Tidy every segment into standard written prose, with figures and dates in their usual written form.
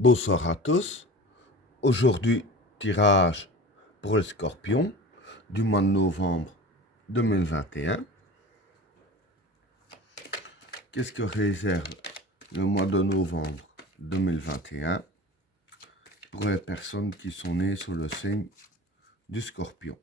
Bonsoir à tous. Aujourd'hui, tirage pour les scorpions du mois de novembre 2021. Qu'est-ce que réserve le mois de novembre 2021 pour les personnes qui sont nées sous le signe du scorpion?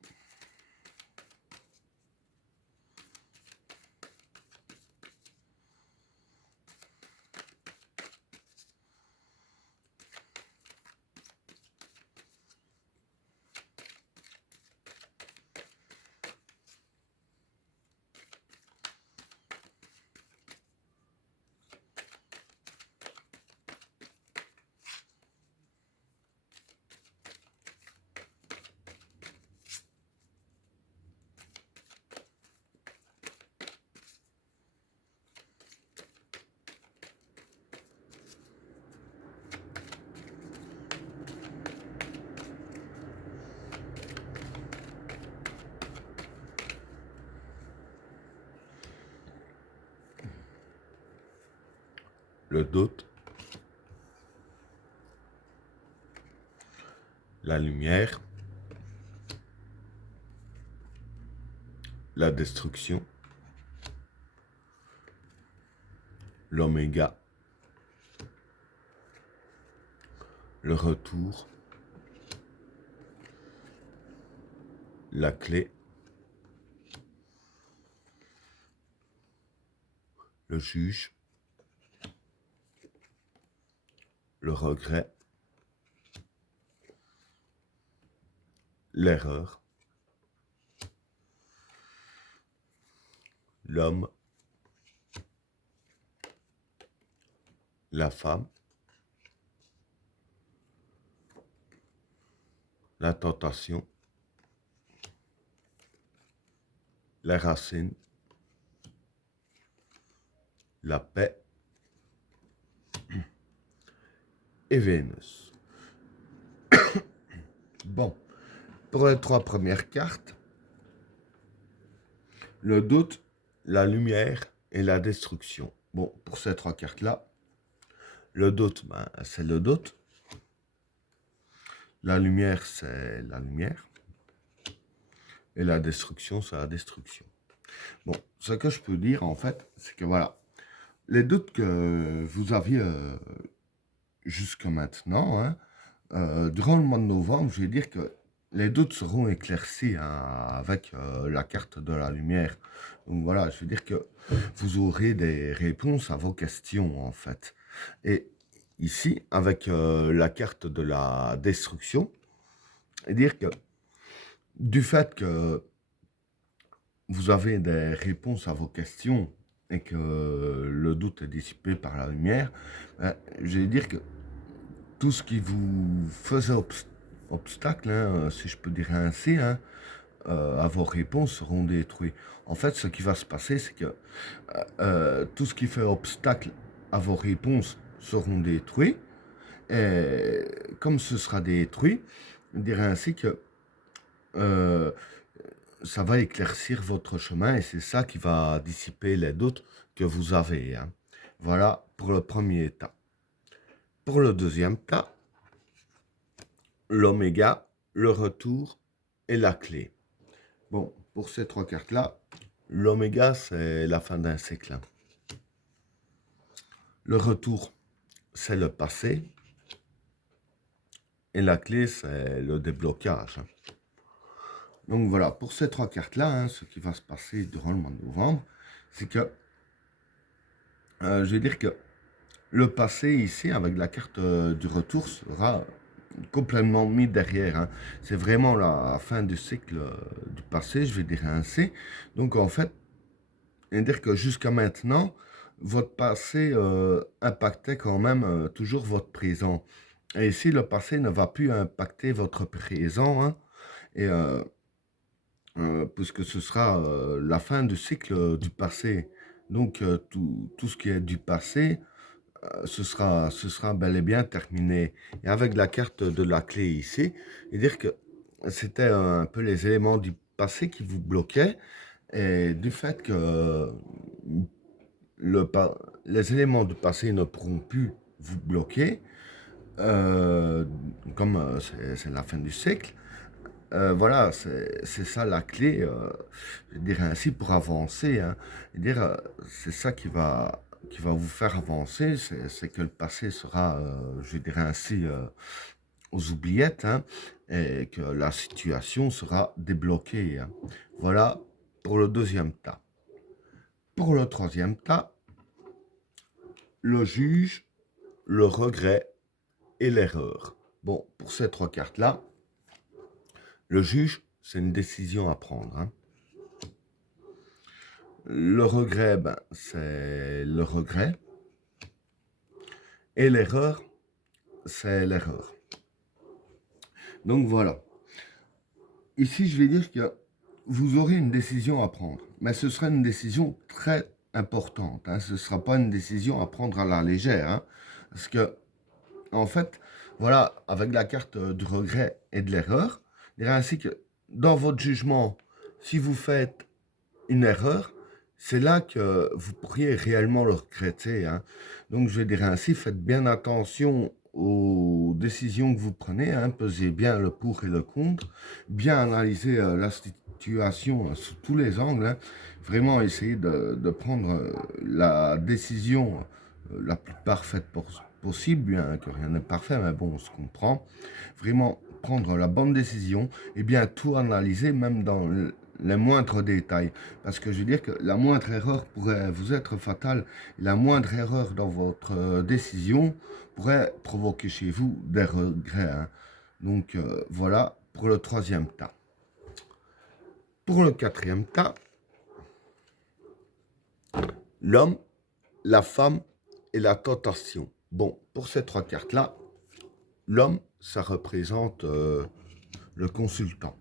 Le doute, la lumière, la destruction, l'oméga, le retour, la clé, le juge, le regret, l'erreur, l'homme, la femme, la tentation, les racines, la paix et Vénus. Bon, pour les trois premières cartes, le doute, la lumière et la destruction. Bon, pour ces trois cartes-là, le doute, c'est le doute. La lumière, c'est la lumière. Et la destruction, c'est la destruction. Bon, ce que je peux dire, en fait, c'est que voilà, les doutes que vous aviez jusqu'à maintenant, durant le mois de novembre, je vais dire que les doutes seront éclaircis avec la carte de la lumière. Donc voilà, je veux dire que vous aurez des réponses à vos questions, en fait. Et ici, avec la carte de la destruction, et dire que du fait que vous avez des réponses à vos questions et que le doute est dissipé par la lumière, je vais dire que tout ce qui vous faisait obstacle, si je peux dire ainsi, à vos réponses seront détruits. En fait, ce qui va se passer, c'est que tout ce qui fait obstacle à vos réponses seront détruits. Et comme ce sera détruit, je dirais ainsi que euh, ça va éclaircir votre chemin et c'est ça qui va dissiper les doutes que vous avez. Voilà pour le premier tas. Pour le deuxième tas, l'oméga, le retour et la clé. Bon, pour ces trois cartes-là, l'oméga, c'est la fin d'un cycle. Le retour, c'est le passé. Et la clé, c'est le déblocage. Donc voilà, pour ces trois cartes-là, ce qui va se passer durant le mois de novembre, c'est que, je vais dire que le passé ici, avec la carte du retour, sera complètement mis derrière. C'est vraiment la fin du cycle du passé, je vais dire ainsi. Donc en fait, dire que jusqu'à maintenant, votre passé impactait quand même toujours votre présent. Et ici, le passé ne va plus impacter votre présent, et puisque ce sera la fin du cycle du passé. Donc tout ce qui est du passé, ce sera bel et bien terminé. Et avec la carte de la clé ici, et dire que c'était un peu les éléments du passé qui vous bloquaient, et du fait que le, les éléments du passé ne pourront plus vous bloquer, euh, comme c'est la fin du siècle, voilà, c'est ça la clé, je dirais ainsi, pour avancer. Hein. Je veux dire, c'est ça qui va vous faire avancer, c'est que le passé sera, je dirais ainsi, aux oubliettes, hein, et que la situation sera débloquée. Hein. Voilà pour le deuxième tas. Pour le troisième tas, le juge, le regret et l'erreur. Bon, pour ces trois cartes-là, le juge, c'est une décision à prendre. Hein. Le regret, ben, c'est le regret. Et l'erreur, c'est l'erreur. Donc voilà. Ici, je vais dire que vous aurez une décision à prendre. Mais ce sera une décision très importante. Hein. Ce ne sera pas une décision à prendre à la légère. Hein. Parce que, en fait, voilà, avec la carte du regret et de l'erreur, il dirait ainsi que dans votre jugement, si vous faites une erreur, c'est là que vous pourriez réellement le regretter. Hein. Donc, je dirais ainsi, faites bien attention aux décisions que vous prenez, hein, pesez bien le pour et le contre, bien analyser la situation sous tous les angles, hein. Vraiment essayez de prendre la décision la plus parfaite possible, bien que rien n'est parfait, mais bon, on se comprend. Vraiment prendre la bonne décision et bien tout analyser, même dans les moindres détails. Parce que je veux dire que la moindre erreur pourrait vous être fatale. La moindre erreur dans votre décision pourrait provoquer chez vous des regrets. Hein. Donc voilà pour le troisième tas. Pour le quatrième tas, l'homme, la femme et la tentation. Bon, pour ces trois cartes-là, l'homme, ça représente le consultant.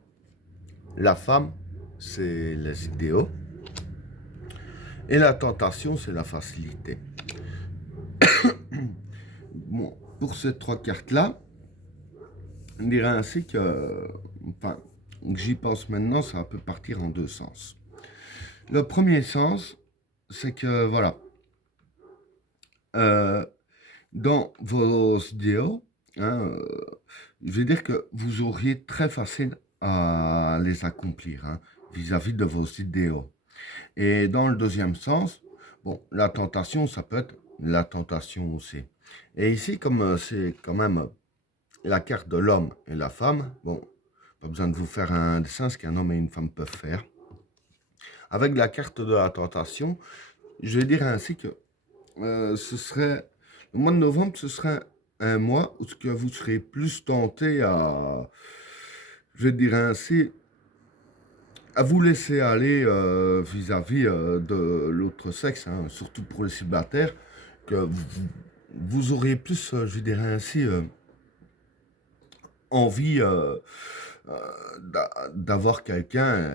La femme, c'est les idéaux. Et la tentation, c'est la facilité. Bon, pour ces trois cartes-là, on dirait ainsi que, enfin, j'y pense maintenant, ça peut partir en deux sens. Le premier sens, c'est que, voilà, dans vos idéaux, hein, je veux dire que vous auriez très facile à les accomplir hein, vis-à-vis de vos idéaux. Et dans le deuxième sens, bon, la tentation, ça peut être la tentation aussi. Et ici, comme c'est quand même la carte de l'homme et la femme, bon, pas besoin de vous faire un dessin, ce qu'un homme et une femme peuvent faire. Avec la carte de la tentation, je vais dire ainsi que ce serait, le mois de novembre, ce serait un mois où ce que vous serez plus tenté à, je vais dire ainsi, à vous laisser aller vis-à-vis de l'autre sexe, hein, surtout pour les célibataires, que vous aurez plus, je dirais ainsi, envie d'avoir quelqu'un,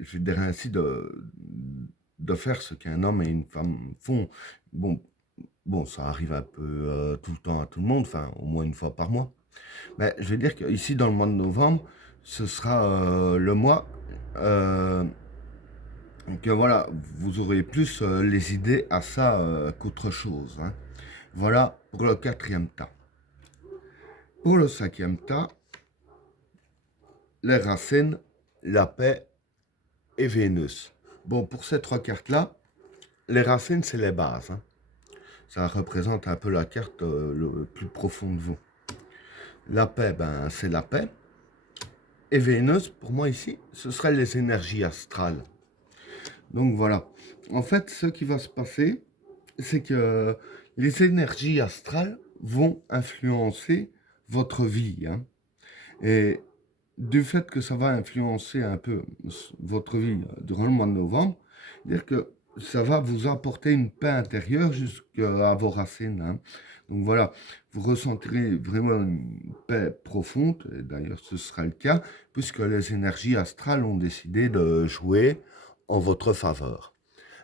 je dirais ainsi, de faire ce qu'un homme et une femme font. Bon, bon ça arrive un peu tout le temps à tout le monde, enfin au moins une fois par mois. Mais je vais dire qu'ici, dans le mois de novembre, ce sera le mois que voilà, vous aurez plus les idées à ça qu'autre chose. Hein. Voilà pour le quatrième tas. Pour le cinquième tas, les racines, la paix et Vénus. Bon, pour ces trois cartes-là, les racines, c'est les bases. Hein. Ça représente un peu la carte le plus profond de vous. La paix, ben, c'est la paix. Et Vénus, pour moi ici, ce seraient les énergies astrales. Donc voilà. En fait, ce qui va se passer, c'est que les énergies astrales vont influencer votre vie. Hein. Et du fait que ça va influencer un peu votre vie durant le mois de novembre, dire que ça va vous apporter une paix intérieure jusqu'à vos racines. Hein. Donc voilà, vous ressentirez vraiment une paix profonde, et d'ailleurs ce sera le cas, puisque les énergies astrales ont décidé de jouer en votre faveur.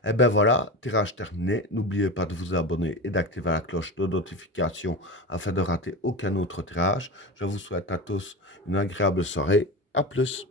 Et ben voilà, tirage terminé. N'oubliez pas de vous abonner et d'activer la cloche de notification afin de rater aucun autre tirage. Je vous souhaite à tous une agréable soirée. À plus.